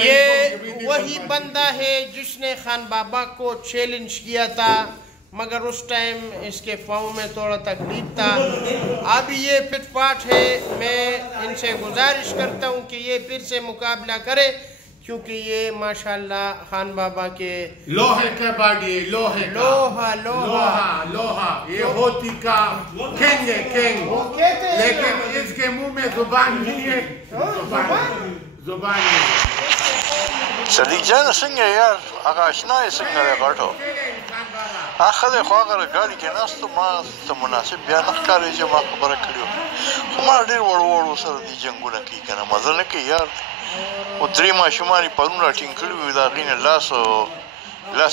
یہ وہی بندہ ہے جس نے خان بابا کو چیلنج کیا تھا، مگر اس ٹائم اس کے پاؤں میں تھوڑا تکلیف تھا. اب یہ فٹ پاٹ ہے. میں ان سے گزارش کرتا ہوں کہ یہ پھر سے مقابلہ کرے، کیونکہ یہ ماشاءاللہ خان بابا کے لوہے کے باڈی، لوہا یہ ہوتی کا کنگ ہے، کنگ. لیکن اس کے منہ میں زبان نہیں ہے، زبان نہیں. صدیق جان سنگه یار هغه اشنا یې څنګه دی غټو هغه دی خو هغه ګاډي کې ناستو ما ته مناسب بیا نه ښکاري چې ما خبره کړې وه خو ما ډېر وړ سره دي جنګونه کوي که نه مزه نه کوي یار خو درې ماشومان یې پرون راټینګ کړي وي د هغې نه لاس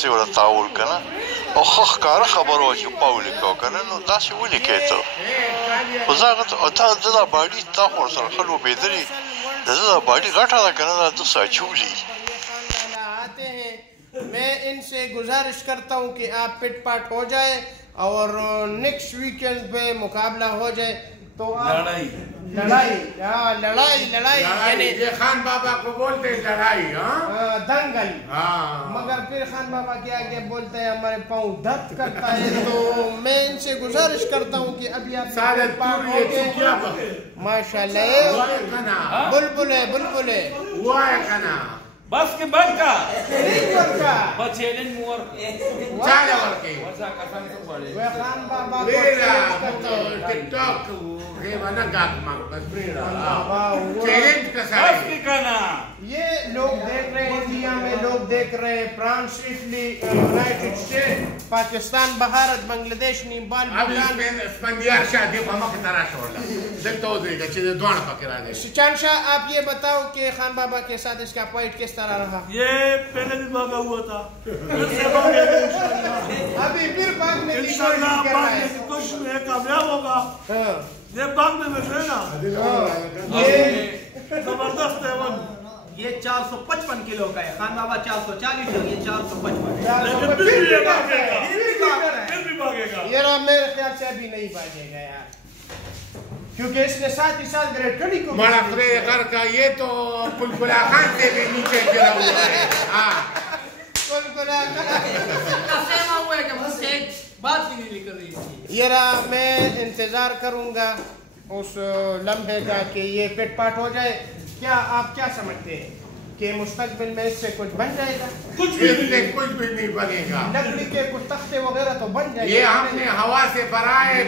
یې ورته تاول که نه او ښه ښکاره خبره وه چې پاول یې کوه که نه نو داسې ولې کوې ته خو زه هغه ته زه دا باډي تا خو ورسره ښه لوبېدلې د زه دا باډي غټه ده که نه دا ده ساچولي. میں ان سے گزارش کرتا ہوں کہ آپ پٹ پاٹ ہو جائے اور نیکسٹ ویکینڈ پہ مقابلہ ہو جائے تو لڑائی یعنی یہ خان بابا کو بولتے ہیں لڑائی، دنگل. مگر پھر خان بابا کے آگے بولتے ہیں ہمارے پاؤں درد کرتا ہے. تو میں ان سے گزارش کرتا ہوں کہ ابھی آپ ماشاءاللہ بلبل ہے بس کے بند کا بس چیلنج مور چالا ورکی خان بابا ٹک ٹاک ریوانا گاک مانگ بس چیلنج کا سارے یہ لوگ دیکھ رہے ہیں انڈیا میں لوگ دیکھ رہے ہیں France Italy united state Pakistan Bharat Bangladesh Nepal Bhutan اسپندیار شاہ دیکھ ہمیں کی طرح شورلا دیکھتا ہو دے گا چیزیں دوان پکرا دے. سچان شاہ آپ یہ بتاؤ کہ خان بابا کے ساتھ اس کا فائٹ کس طرح رہا؟ یہ پہلے بھی بھاگا ہوا تھا ابھی پھر بھاگنے کی انشاءاللہ بھاگنے کی کوشش میں کامیاب ہوگا. یہ بھاگنے میں سے نا زبردست ہے وہ. یہ 455 کلو کا ہے، خان بابا 440 ہے، یہ 455 لیکن پھر بھی بھاگے گا. یہ میرے خیال سے ابھی نہیں بھاگے گا یار، کیونکہ اس نے ساتھ ہی ساتھ گریٹ ٹنی کو بڑا فرے گھر کا یہ تو پلپلا خان سے بھی نیچے گرا ہوا ہے. پلپلا سیما ہوا ہے کہ مجھ سے ایک بات بھی نہیں کر رہی تھی. یہ میں انتظار کروں گا اس لمحے کا کہ یہ پٹ پاٹ ہو جائے. کیا آپ کیا سمجھتے ہیں کہ مستقبل میں اس سے کچھ بن جائے گا؟ کچھ بھی نہیں بنے گا. لکڑی کے کچھ تختے وغیرہ تو بن جائے گا. یہ ہم نے ہوا سے برائے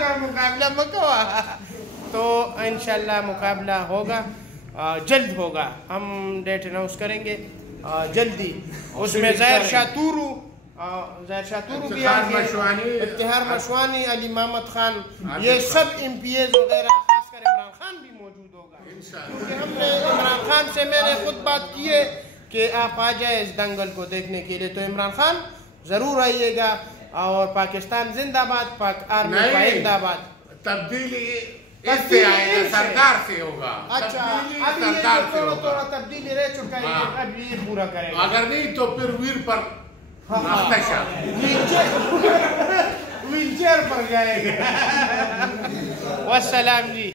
کا مقابلہ مکوا. تو انشاءاللہ مقابلہ ہوگا، جلد ہوگا. ہم ڈیٹ اناؤنس کریں گے جلدی. اس میں ظاہر شاہ تورو بھی آگے، اتحار مشوانی، علی محمد خان، یہ سب ایم پی ایز وغیرہ، خاص کر عمران خان بھی موجود ہوگا. کیونکہ ہم نے عمران خان سے میں نے خود بات کی ہے کہ آپ آ جائیں اس دنگل کو دیکھنے کے لیے. تو عمران خان ضرور آئیے گا. اور پاکستان زندہ باد، پاک آرمی زندہ آباد. تبدیلی اس سے آئے گا، سردار سے ہوگا. اچھا ابھی یہ تھوڑا تبدیلی رہ چکا ہے، اب یہ پورا کرے گا. اگر نہیں تو پھر ویر پر ویل چیئر پر جائے گا. والسلام جی.